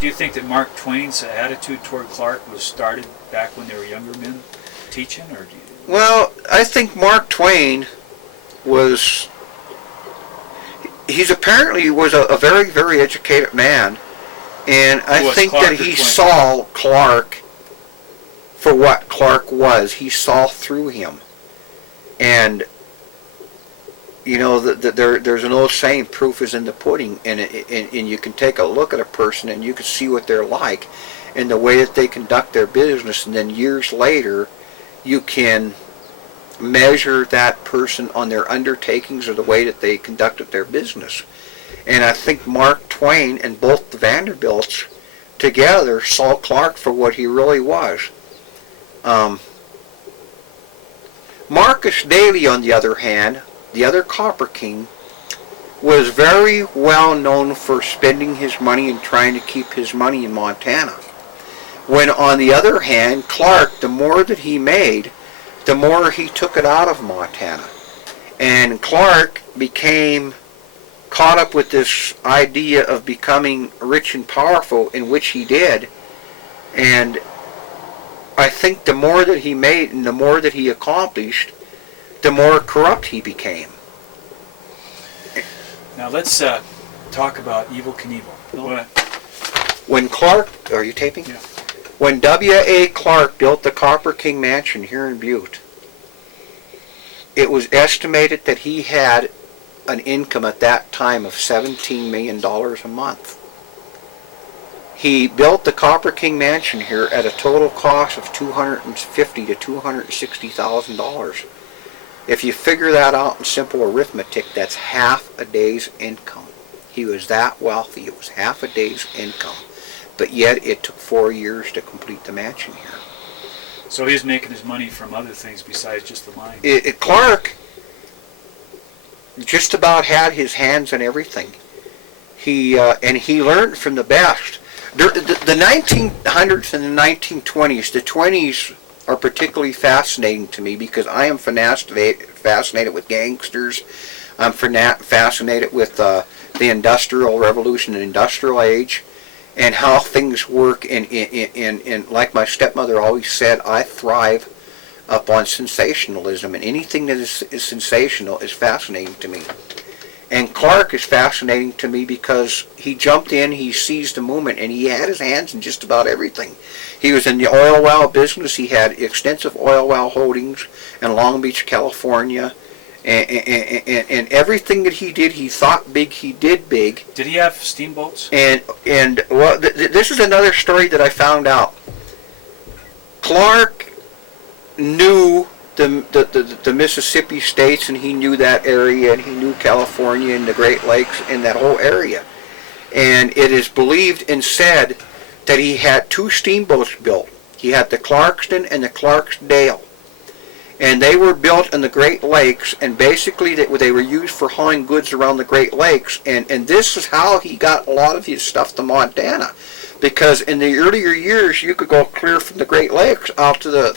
Do you think that Mark Twain's attitude toward Clark was started back when they were younger men teaching, or do you? Well, I think Mark Twain was. He's apparently was a very, very educated man, and I think that he saw Clark for what Clark was. He saw through him, and you know, there's an old saying, proof is in the pudding, and you can take a look at a person and you can see what they're like and the way that they conduct their business, and then years later you can measure that person on their undertakings or the way that they conducted their business. And I think Mark Twain and both the Vanderbilts together saw Clark for what he really was. Marcus Daly, on the other hand, the other Copper King, was very well known for spending his money and trying to keep his money in Montana. When, on the other hand, Clark, the more that he made, the more he took it out of Montana. And Clark became caught up with this idea of becoming rich and powerful, in which he did. And I think the more that he made and the more that he accomplished, the more corrupt he became. Now let's talk about Evel Knievel. No. When Clark, are you taping? Yeah. When W.A.Clark built the Copper King Mansion here in Butte, it was estimated that he had an income at that time of $17 million a month. He built the Copper King Mansion here at a total cost of $250,000 to $260,000. If you figure that out in simple arithmetic, that's half a day's income. He was that wealthy. It was half a day's income. But yet it took 4 years to complete the mansion here. So he's making his money from other things besides just the mine. Clark just about had his hands on everything. He learned from the best. The 1900s and the 1920s, the 20s are particularly fascinating to me because I am fascinated with gangsters. I'm fascinated with the Industrial Revolution and Industrial Age and how things work. And like my stepmother always said, I thrive upon sensationalism, and anything that is sensational is fascinating to me. And Clark is fascinating to me because he jumped in, he seized the moment, and he had his hands in just about everything. He was in the oil well business. He had extensive oil well holdings in Long Beach, California. And everything that he did, he thought big, he did big. Did he have steamboats? And well, this is another story that I found out. Clark knew the Mississippi states, and he knew that area, and he knew California and the Great Lakes and that whole area. And it is believed and said that he had 2 steamboats built. He had the Clarkston and the Clarksdale. And they were built in the Great Lakes, and basically they were used for hauling goods around the Great Lakes. And this is how he got a lot of his stuff to Montana. Because in the earlier years, you could go clear from the Great Lakes out to the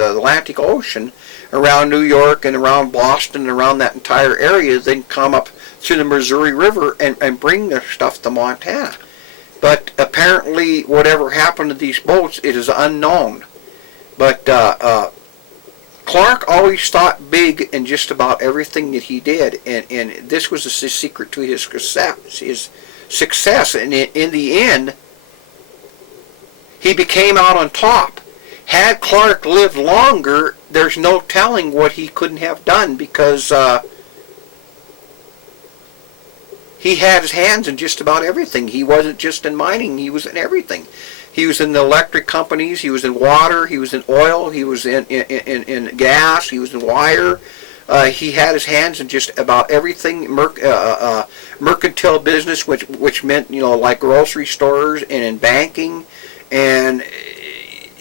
Atlantic Ocean, around New York and around Boston and around that entire area, then come up through the Missouri River and bring their stuff to Montana. But apparently, whatever happened to these boats, it is unknown. But Clark always thought big in just about everything that he did, and this was the secret to his success. And in the end, he became out on top. Had Clark lived longer, there's no telling what he couldn't have done, because he had his hands in just about everything. He wasn't just in mining, he was in everything. He was in the electric companies, he was in water, he was in oil, he was in gas, he was in wire. He had his hands in just about everything. Mercantile business, which meant, like grocery stores and in banking. And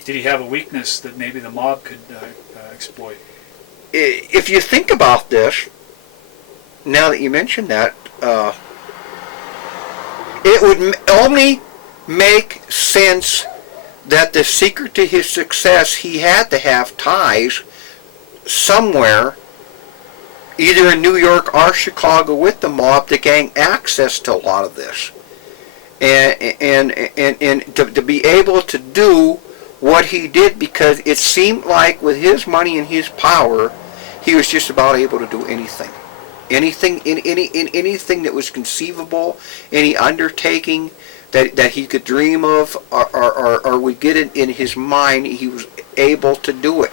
did he have a weakness that maybe the mob could exploit? If you think about this, now that you mention that, it would only make sense that the secret to his success, he had to have ties somewhere, either in New York or Chicago, with the mob to gain access to a lot of this. and to be able to do what he did, because it seemed like with his money and his power, he was just about able to do anything. Anything that was conceivable, any undertaking that he could dream of or would get it in his mind, he was able to do it.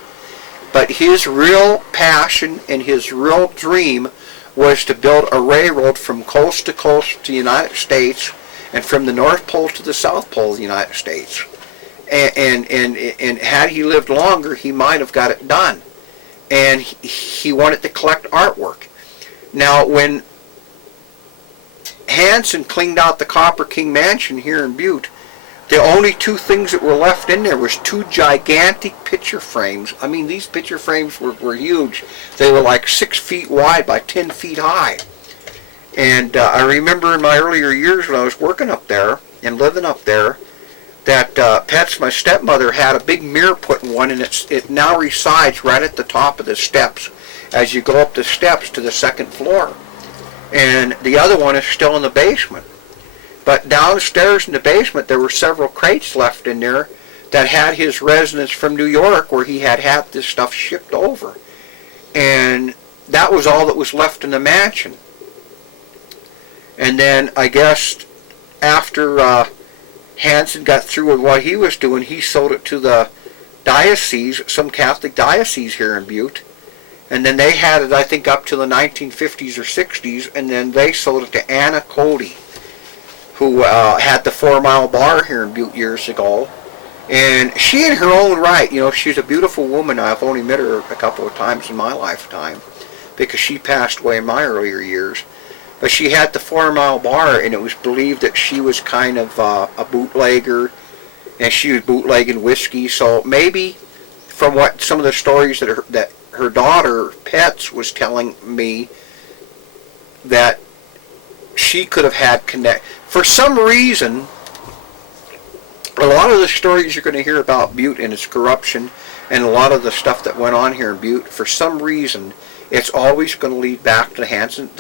But his real passion and his real dream was to build a railroad from coast to coast to the United States, and from the North Pole to the South Pole of the United States. And had he lived longer, he might have got it done. And he wanted to collect artwork. Now, when Hansen cleaned out the Copper King Mansion here in Butte, the only two things that were left in there was two gigantic picture frames. I mean, these picture frames were huge. They were like 6 feet wide by 10 feet high. And I remember in my earlier years when I was working up there and living up there, that Pets, my stepmother, had a big mirror put in one, and it now resides right at the top of the steps as you go up the steps to the second floor. And the other one is still in the basement. But downstairs in the basement, there were several crates left in there that had his residence from New York, where he had this stuff shipped over. And that was all that was left in the mansion. And then, I guess, after Hansen got through with what he was doing, he sold it to the diocese, some Catholic diocese here in Butte. And then they had it, I think, up to the 1950s or 60s, and then they sold it to Anna Cody, who had the 4 Mile Bar here in Butte years ago. And she, in her own right, she's a beautiful woman. I've only met her a couple of times in my lifetime, because she passed away in my earlier years. But she had the 4 Mile Bar, and it was believed that she was kind of a bootlegger, and she was bootlegging whiskey. So maybe, from what some of the stories that her daughter, Pets, was telling me, that she could have had for some reason, a lot of the stories you're going to hear about Butte and its corruption, and a lot of the stuff that went on here in Butte, for some reason, it's always going to lead back to the Hansen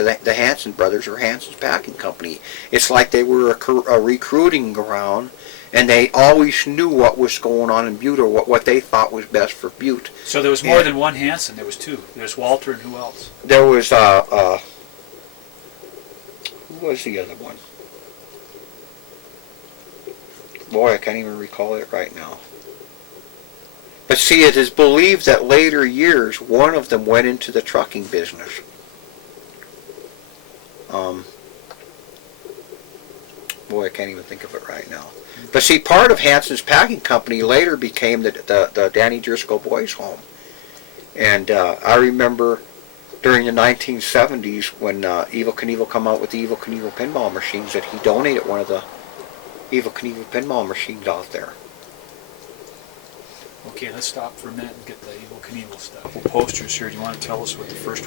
brothers, or Hansen's Packing Company. It's like they were a recruiting ground, and they always knew what was going on in Butte, or what they thought was best for Butte. So there was more than one Hansen. There was two. There was Walter, and who else? There was who was the other one? Boy, I can't even recall it right now. But see, it is believed that later years, one of them went into the trucking business. Boy, I can't even think of it right now. But see, part of Hansen's Packing Company later became the Danny Driscoll Boys' Home. And I remember during the 1970s when Evel Knievel come out with the Evel Knievel pinball machines, that he donated one of the Evel Knievel pinball machines out there. Okay, let's stop for a minute and get the Evel Knievel stuff. Posters here. Do you want to tell us what the first